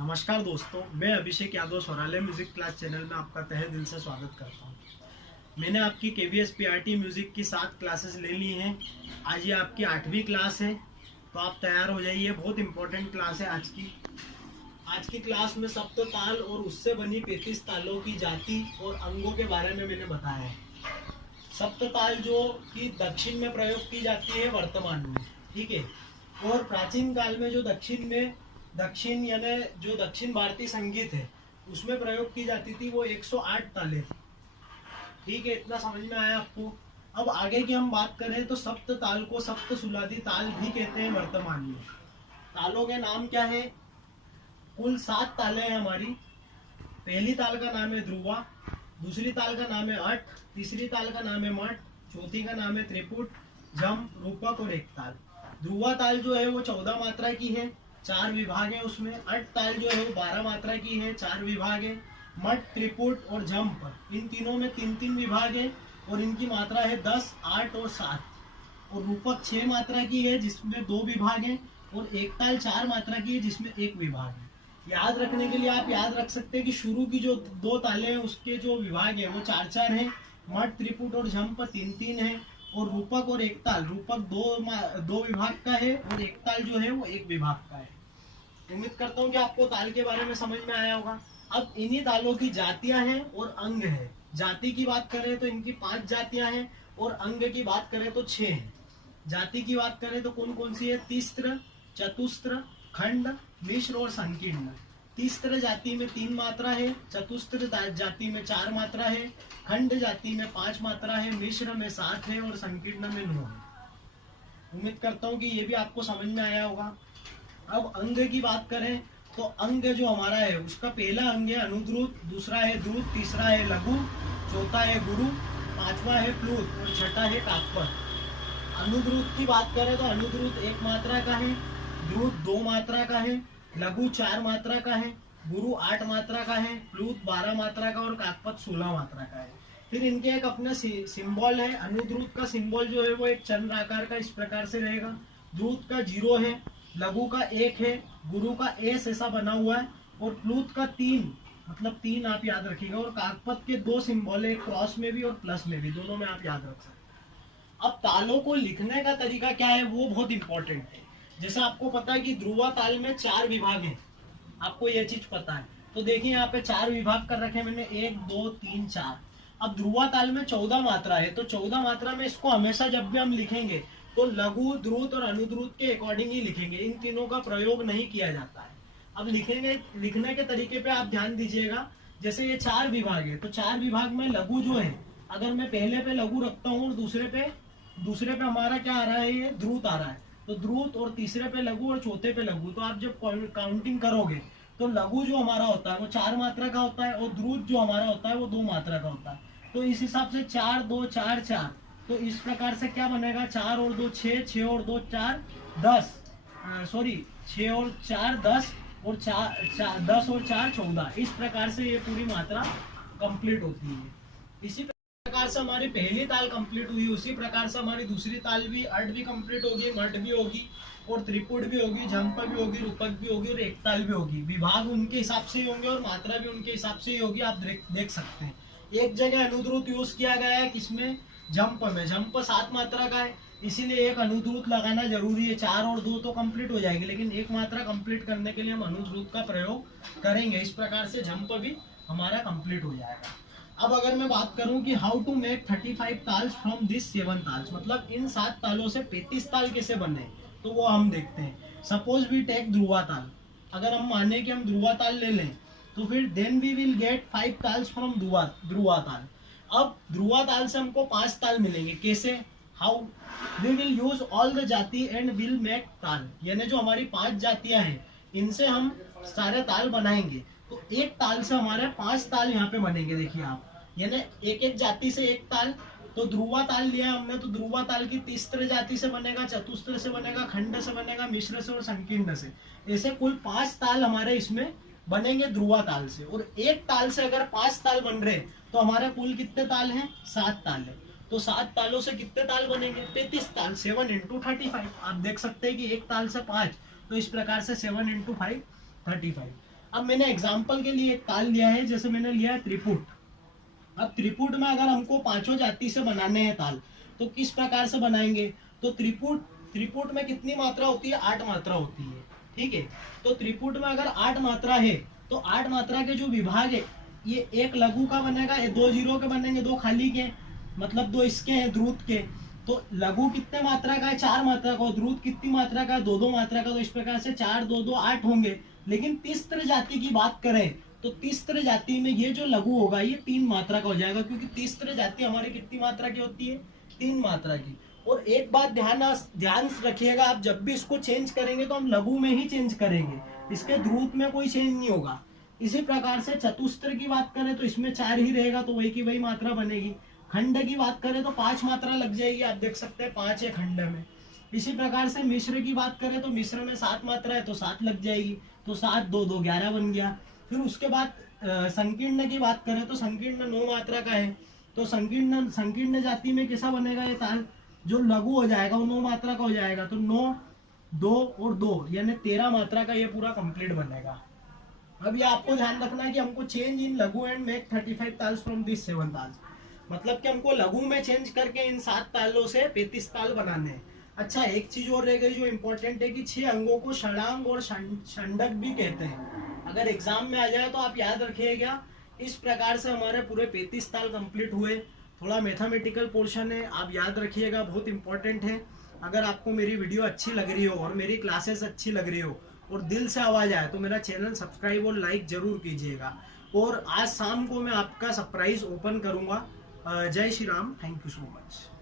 नमस्कार दोस्तों, मैं Abhishek Yadav स्वरालय music class channel में आपका तहे दिल से स्वागत करता हूं। मैंने आपकी KVS PRT म्यूजिक की 7 क्लासेस ले ली हैं। आज ये आपकी 8वीं क्लास है, तो आप तैयार हो जाइए। बहुत इंपॉर्टेंट क्लास है आज की क्लास में सप्त ताल और उससे बनी 35 तालों की जाति और अंगों के बारे में मैंने बताया है। सप्त ताल जो कि दक्षिण में प्रयोग की जाती है वर्तमान में, ठीक है। और प्राचीन काल में जो दक्षिण यानी जो दक्षिण भारतीय संगीत है उसमें प्रयोग की जाती थी वो 108 ताले थी, ठीक है। इतना समझ में आया आपको। अब आगे की हम बात करें तो सप्त ताल को सप्त सुलादी ताल भी कहते हैं वर्तमान में। तालों के नाम क्या है? कुल 7 ताले हैं हमारी। पहली ताल का नाम है ध्रुवा, दूसरी ताल का नाम है अट, तीसरी ताल का नाम है मठ, चौथी का नाम है त्रिपुट, जम, रूपक और एक ताल। ध्रुवा ताल जो है वो 14 मात्रा की है, 4 विभाग है उसमें। अट ताल जो है वो 12 मात्रा की है, 4 विभाग है। मठ, त्रिपुट और जंप, इन तीनों में 3-3 विभाग है और इनकी मात्रा है 10, 8 और 7। और रूपक 6 मात्रा की है जिसमें 2 विभाग है, और एक ताल 4 मात्रा की है जिसमें 1 विभाग है। याद रखने के लिए आप याद रख सकते हैं कि शुरू की जो 2 ताले हैं उसके जो विभाग है वो 4-4 है। मठ, त्रिपुट और जंप 3-3 है, और रूपक और एक ताल, रूपक 2 विभाग का है और एक ताल जो है वो 1 विभाग का है। उम्मीद करता हूँ कि आपको ताल के बारे में समझ में आया होगा। अब इन्हीं तालों की जातियां हैं और अंग है। जाति की बात करें तो इनकी 5 जातियां हैं, और अंग की बात करें तो 6 हैं। जाति की बात करें तो कौन कौन सी है? तिस्त्र, चतुस्त्र, खंड, मिश्र और संकीर्ण। तिस्त्र जाति में 3 मात्रा है, चतुस्त्र जाति में 4 मात्रा है, खंड जाति में 5 मात्रा है, मिश्र में 7 है और संकीर्ण में 9 है। उम्मीद करता हूँ कि ये भी आपको समझ में आया होगा। अब अंग की बात करें तो अंग जो हमारा है उसका पहला अंग है अनुद्रुत, दूसरा है द्रुत, तीसरा है लघु, चौथा है गुरु, 5वां है प्लूत और छठा है काकपद। अनुद्रुत की बात करें तो अनुद्रुत 1 मात्रा का है, द्रुत 2 मात्रा का है, लघु 4 मात्रा का है, गुरु 8 मात्रा का है, प्लूत 12 मात्रा का और काकपद 16 मात्रा का है। फिर इनके एक अपना सिंबल है। अनुद्रुत का सिंबल जो है वो एक चंद्र आकार का इस प्रकार से रहेगा। द्रुत का 0 है, लघु का 1 है, गुरु का एस ऐसा बना हुआ है, और प्लूत का 3 मतलब 3 आप याद रखिएगा। और काकपद के 2 सिंबल है, क्रॉस में भी और प्लस में भी, दोनों में आप याद रख सकते हैं। अब तालों को लिखने का तरीका क्या है वो बहुत इंपॉर्टेंट है। जैसा आपको पता है कि ध्रुवा ताल में 4 विभाग हैं, आपको ये चीज पता है। तो देखिए यहाँ पे 4 विभाग कर रखे मैंने, 1 2 3 4। अब ध्रुवा ताल में 14 मात्रा है, तो 14 मात्रा में इसको हमेशा जब भी हम लिखेंगे तो लघु, द्रुत और अनुद्रुत के अकॉर्डिंग ही लिखेंगे, इन तीनों का प्रयोग नहीं किया जाता है। अब लिखने के तरीके पे आप ध्यान दीजिएगा। जैसे ये 4 विभाग है, तो 4 विभाग में लघु जो है, अगर मैं पहले पे लघु रखता हूँ और दूसरे पे हमारा क्या आ रहा है, ये द्रुत आ रहा है, तो द्रुत, और तीसरे पे लघु और चौथे पे लघु। तो आप जब काउंटिंग करोगे तो लघु जो हमारा होता है वो 4 मात्रा का होता है, और द्रुत जो हमारा होता है वो 2 मात्रा का होता है। तो इस हिसाब से 4 2 4 4, तो इस प्रकार से क्या बनेगा, 4 और 2 6, 6 और 2 4 10, सॉरी 6 और 4 10 और 10 और 4 14। इस प्रकार से ये पूरी मात्रा कंप्लीट होती है। इसी प्रकार से हमारी पहली ताल कंप्लीट हुई, उसी प्रकार से हमारी दूसरी ताल भी, अट भी कंप्लीट होगी, मठ भी होगी, और त्रिपुट भी होगी, झंप भी होगी, रूपक भी होगी और एक ताल भी होगी। विभाग उनके हिसाब से ही होंगे और मात्रा भी उनके हिसाब से ही होगी, आप देख सकते हैं। एक जगह अनुद्रुत यूज किया गया है, किसमें? जंप में। जंप 7 मात्रा का है, इसीलिए एक अनुद्रुत लगाना जरूरी है। 4 और 2 तो कंप्लीट हो जाएगी, लेकिन एक मात्रा कंप्लीट करने के लिए हम अनुद्रुत का प्रयोग करेंगे। इस प्रकार से जंप भी हमारा कंप्लीट हो जाएगा। अब अगर मैं बात करूं कि how to make 35 taals from this 7 taals, मतलब इन 7 तालों से 35 ताल कैसे बने, तो वो हम देखते हैं। सपोज वी टेक ध्रुवा ताल, अगर हम माने कि हम ध्रुवा ताल ले लें तो फिर then we will get 5 taals from Dhruva taal. अब ध्रुवा ताल से हमको 5 ताल मिलेंगे। कैसे? How? We will use all the jati and will make taal, यानी जो हमारी 5 जातियां हैं इनसे हम सारे ताल बनाएंगे। तो एक ताल से हमारे 5 ताल यहाँ पे बनेंगे। देखिए आप, यानी एक जाति से एक ताल। तो ध्रुवा ताल लिया हमने, तो ध्रुवा ताल की तिस्त्र जाति से बनेगा, चतुस्त्र से बनेगा, खंड से बनेगा, मिश्र से और संकीर्ण से। ऐसे कुल 5 ताल हमारे इसमें बनेंगे ध्रुवा ताल से। और एक ताल से अगर 5 ताल बन रहे तो हमारे कुल कितने ताल हैं? 7 ताल है। तो 7 तालों से कितने ताल बनेंगे? 33 ताल। 7 × 35। आप देख सकते हैं कि एक ताल से 5, तो इस प्रकार से 7 × 5 35। अब मैंने एग्जाम्पल के लिए एक ताल लिया है, जैसे मैंने लिया है त्रिपुट। अब त्रिपुट में अगर हमको पांचों जाति से बनाने हैं ताल, तो किस प्रकार से बनाएंगे? तो त्रिपुट में कितनी मात्रा होती है? 8 मात्रा होती है, ठीक है। तो त्रिपुट में अगर 8 मात्रा है, तो 8 मात्रा के जो विभाग है, ये एक लघु का बनेगा, ये 2 जीरो के बनेंगे, 2 खाली के, मतलब 2 इसके हैं द्रुत के। तो लघु कितने मात्रा का है? 4 मात्रा का। द्रुत कितनी मात्रा का है? 2-2 मात्रा का। तो इस प्रकार से 4 2 2 8 होंगे। लेकिन तीसरे जाति की बात करें, तो तीसरे जाति में ये जो लघु होगा ये 3 मात्रा का हो जाएगा, क्योंकि तीसरे जाति हमारी कितनी मात्रा की होती है? 3 मात्रा की। और एक बात ध्यान रखिएगा, आप जब भी इसको चेंज करेंगे तो हम लघु में ही चेंज करेंगे, इसके द्रुत में कोई चेंज नहीं होगा। इसी प्रकार से चतुस्त्र की बात करें तो इसमें 4 ही रहेगा, तो वही की वही मात्रा बनेगी। खंड की बात करें तो 5 मात्रा लग जाएगी, आप देख सकते हैं 5 है खंड में। इसी प्रकार से मिश्र की बात करें तो मिश्र में 7 मात्रा है, तो 7 लग जाएगी, तो 7 2 2 11 बन गया। फिर उसके बाद संकीर्ण की बात करें तो संकीर्ण 9 मात्रा का है, तो संकीर्ण जाति में कैसा बनेगा ये ताल? जो लघु हो जाएगा वो 9 मात्रा का हो जाएगा, तो 9 2 और 2 यानी 13 मात्रा का ये पूरा कंप्लीट बनेगा। अब ये आपको ध्यान रखना है कि हमको चेंज इन लघु and make 35 taals from this 7 taals, मतलब कि हमको लघु में चेंज करके इन 7 तालों से 35 ताल बनाने हैं। अच्छा, एक चीज और रह गई जो इम्पोर्टेंट है कि 6 अंगों को षडांग और षंडक भी कहते हैं। अगर एग्जाम में आ जाए तो आप याद रखिएगा। इस प्रकार से हमारे पूरे 35 ताल कंप्लीट हुए। थोड़ा मैथमेटिकल पोर्शन है, आप याद रखिएगा, बहुत इंपॉर्टेंट है। अगर आपको मेरी वीडियो अच्छी लग रही हो और मेरी क्लासेस अच्छी लग रही हो और दिल से आवाज आए, तो मेरा चैनल सब्सक्राइब और लाइक जरूर कीजिएगा। और आज शाम को मैं आपका सरप्राइज ओपन करूंगा। जय Shri Ram, thank you so much.